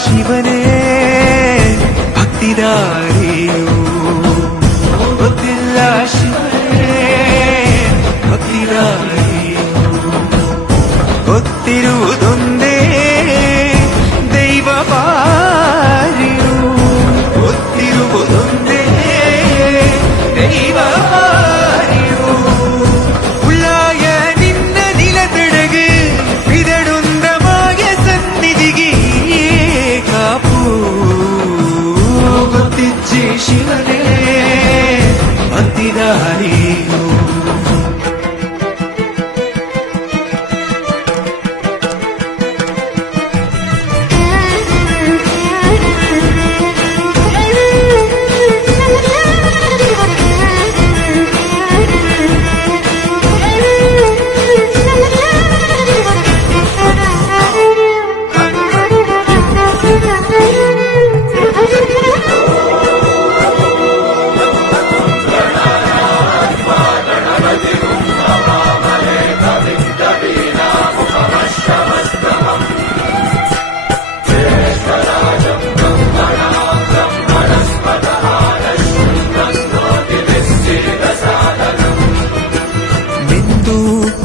ಶಿವನೇ ಭಕ್ತಿದಾರಿಯು ಗೊತ್ತಿಲ್ಲ ಶಿವನೇ ಭಕ್ತಿದಾರಿಯು ಗೊತ್ತಿರುವುದೊಂದೇ ದೈವ ಪಾರಿಯು ಗೊತ್ತಿರುವುದೊಂದೇ ದೈವ ಪಾರಿಯು ಉಳ್ಳಾಯ ನಿನ್ನ ನಿಲತಡಗೆ ಬಿದಡುಂದಮಾಯ ಸನ್ನಿಧಿಗೆ ಕಾಪು ಗೊತ್ತಿಜ್ಜಿ ಶಿವನೇ ಭಕ್ತಿದಾರಿಯು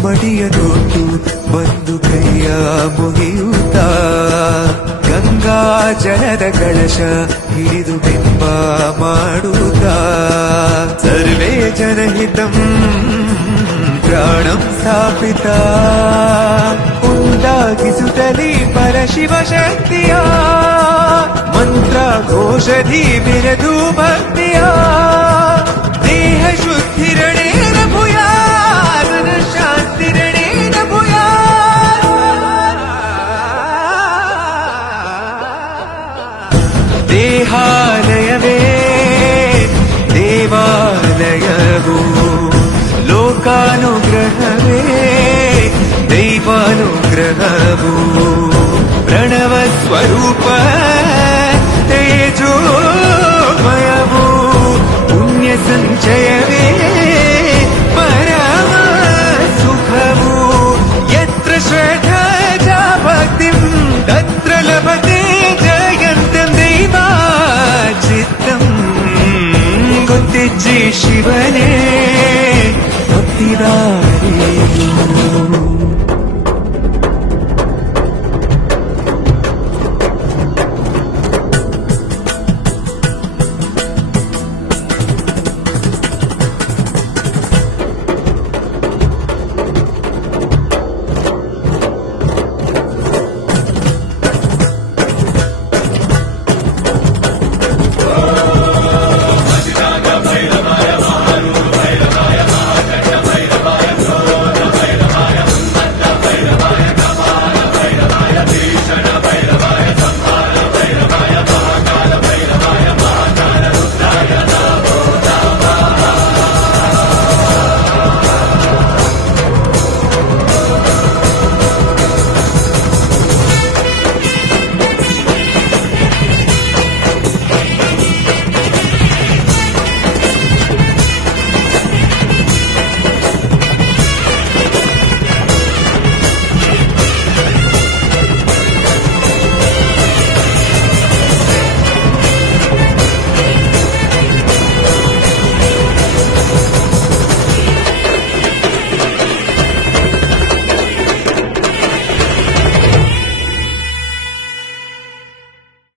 ಮಡಿಯನೊಟ್ಟು ಬಂದು ಕೈಯ ಮುಗಿಯುತ್ತ ಗಂಗಾ ಜಲದ ಕಳಶ ಹಿಡಿದು ಬಿಂಬ ಮಾಡುತ್ತ ಸರ್ವೇ ಜನಹಿತಂ ಪ್ರಾಣಂ ಸ್ಥಾಪಿತ ಉಂಟಾಗಿಸುತ್ತಲೇ ಪರಶಿವ ಶಕ್ತಿಯ ಮಂತ್ರ ಘೋಷಧಿ ಬಿರದು ಭಕ್ತಿಯ ದೇಹ ಶುದ್ಧಿರಣೇನ ಭೂಯಾ ಶಾಂತಿರಣೇನ ಭೂಯಾ ದೇಹಾಲಯವೇ ದೇವಾಲಯವು ಲೋಕಾನುಗ್ರಹವೇ ದೈವಾನುಗ್ರಹವು ಪ್ರಣವ ಸ್ವರೂಪ ತೇಜೋಮಯವು ಪುಣ್ಯ ಸಂಚಯವೇ ಪರಮ ಸುಖವು ಯತ್ರ ಶ್ರದ್ಧಾ ಭಕ್ತಿಂ ತತ್ರ ಲಭತೆ ಜಯಂತಂ ದೈವಾಚಿತ್ತಂ ಗೊತ್ತಿಜ್ಜಿ ಶಿವನೇ